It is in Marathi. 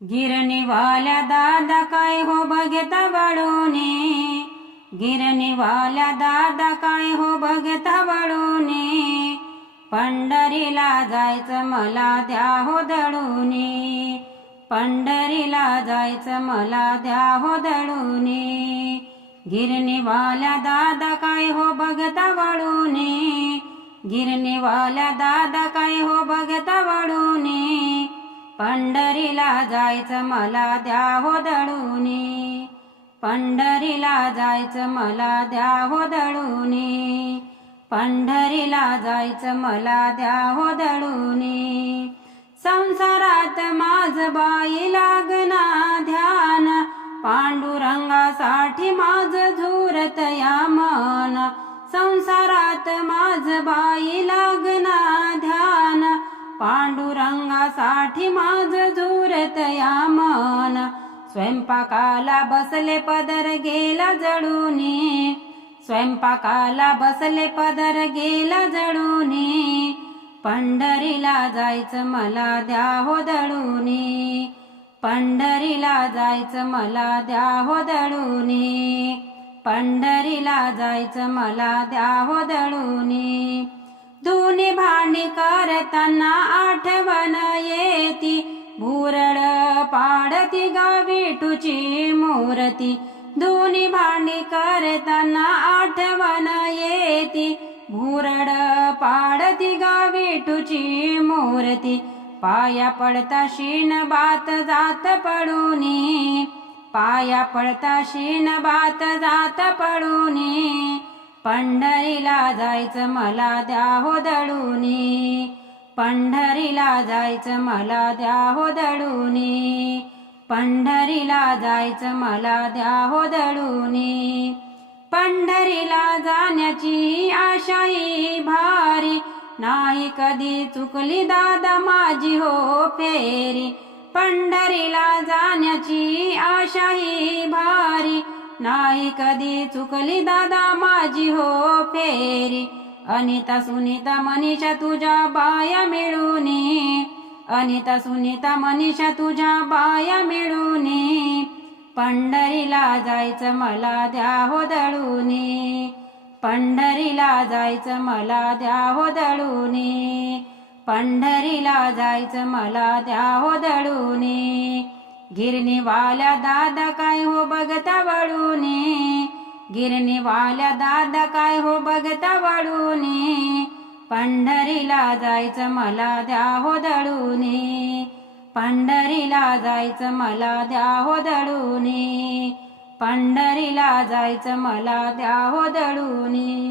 गिरणीवाल्या दादा काय हो बघता वळूने, गिरणीवाल्या दादा काय हो बघता वळूने, पंढरीला जायचं मला द्या हो दळूने, पंढरीला जायचं मला द्या हो दळूने, गिरणीवाल्या दादा काय हो बघता वळूने, गिरणीवाल्या दादा काय हो बघता वळूने, पंढरीला जायचं मला द्या हो दळूने, पंढरीला जायचं मला द्या हो दळूने, पंढरीला जायचं मला द्या हो दळूने, संसारात माझ बाई लागना ध्यान, पांडुरंगासाठी माझ झुरत या मन, संसारात माझ बाई लागना ध्यान, पांडुरंगासाठी माझ झुरत या मन, स्वयंपाकाला बसले पदर गेला जळूने, स्वयंपाकाला बसले पदर गेला जळूने, पंढरीला जायचं मला द्या हो दळूने, पंढरीला जायचं मला द्या हो दळूने, पंढरीला जायचं मला द्या हो दळूने, धुनी भांडी करताना आठवण येती, भुरळ पाडती गा विठूची मूर्ती, धुनी भांडी करताना आठवण येती, भुरळ पाडती गा विठूची मूर्ती, पाया पडता शीन बात जात पडूनी, पाया पडता शीन बात जात पडूनी, पंढरीला जायचं मला द्या हो दळूने, पंढरीला जायचं मला द्या हो दळूने, पंढरीला जायचं मला द्या हो दळूने, पंढरीला जाण्याची आशा ही भारी, नाही कधी चुकली दादा माझी हो फेरी, पंढरीला जाण्याची आशा ही भारी, नाही कधी चुकली दादा माझी हो फेरी, अनिता सुनीता मनीषा तुझ्या बाया मिळूने, अनिता सुनीता मनीषा तुझ्या बाया मिळूने, पंढरीला जायचं मला द्या हो दळूने, पंढरीला जायचं मला द्या हो दळूने, पंढरीला जायचं मला द्या हो दळूने, गिरणीवाल्या दादा काय हो बघता वळूने, गिरणीवाल्या दादा काय हो बघता वळूने, पंढरीला जायचं मला द्या हो दळूने, पंढरीला जायचं मला द्या हो दळूने, पंढरीला जायचं मला द्या हो दळूने.